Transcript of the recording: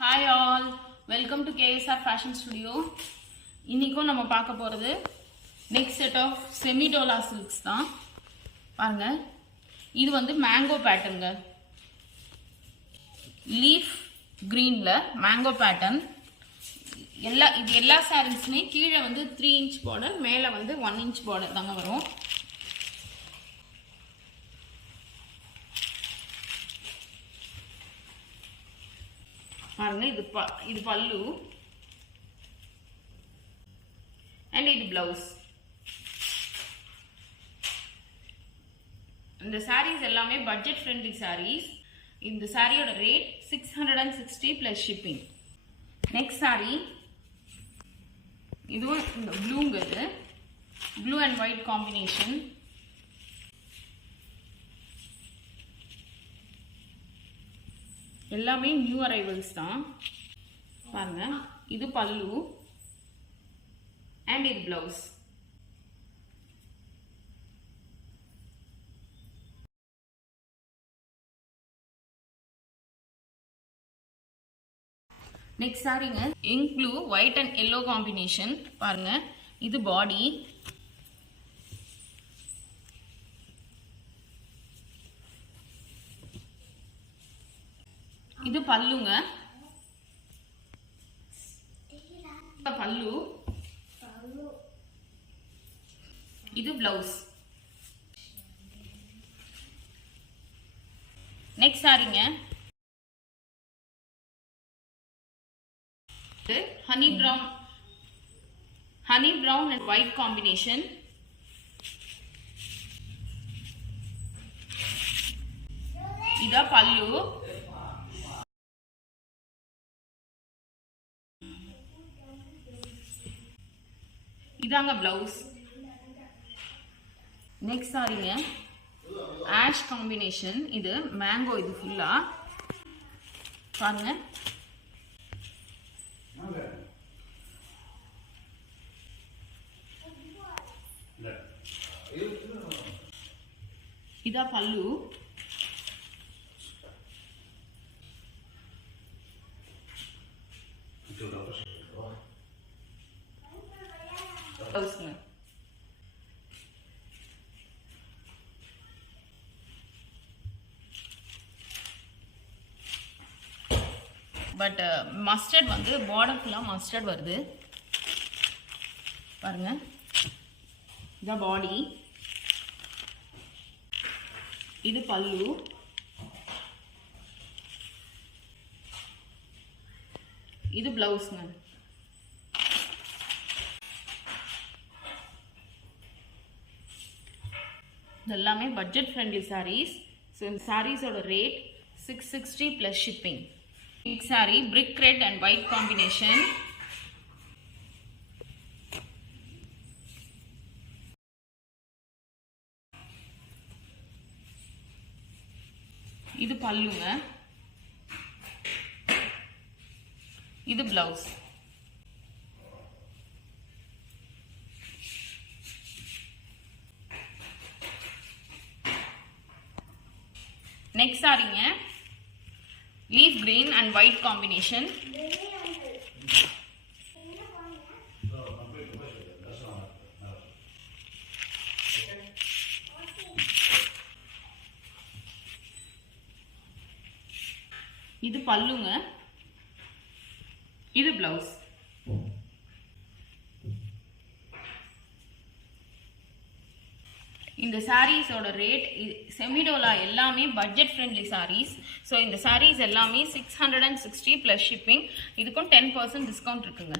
Hi all, welcome to KSR Fashion Studio. இன்னைக்கும் நம்ம பார்க்க போறது next set of semi-dola silks தான். பாருங்க, இது வந்து mango patternங்க. Leaf greenல mango pattern. எல்லா sareesமே கீழ வந்து 3 inch border, மேல வந்து 1 inch border தாங்க வரும். பாருங்க, இது பல்லு and இது blouse. இந்த sarees எல்லாமே budget friendly sarees. இந்த சாரியோட ரேட் 660 plus shipping. next saree, இதுவும் இந்த ப்ளூங்கிறது, blue and white combination. எல்லாமே நியூ அரைவல்ஸ் தான். பாருங்க, இது பல்லு and இது blouse. next சாரிங்க, ink blue white and yellow combination. பாருங்க, இது பாடி, இது பல்லுங்க, பல்லு, இது blouse. next சாரிங்க, honey brown and white combination. இதா பல்லு, இதாங்க blouse. next சாரிங்க, ash combination. இது mango, இது ஃபுல்லா பாருங்க. இதா பல்லு, பட் மஸ்டர்ட் வந்து பார்டர் ஃபுல்லாக மஸ்டர்ட் வருது. பாருங்க, இதான் பாடி, இது பல்லு, இது பிளவுஸ்ங்க. இதெல்லாமே பட்ஜெட் ஃப்ரெண்ட்லி சாரீஸ். ஸோ இந்த சாரீஸோட ரேட் 660 plus shipping. Next saree, brick red and white combination. இது பல்லுங்க, இது blouse. next சாரிங்க, leaf green and white combination. இது பல்லுங்க, இது blouse. இந்த சாரீஸோட ரேட், செமிடோலா எல்லாமே பட்ஜெட் ஃப்ரெண்ட்லி சாரீஸ். ஸோ இந்த சாரீஸ் எல்லாமே 660 plus shipping. இதுக்கும் 10% டிஸ்கவுண்ட் இருக்குங்க.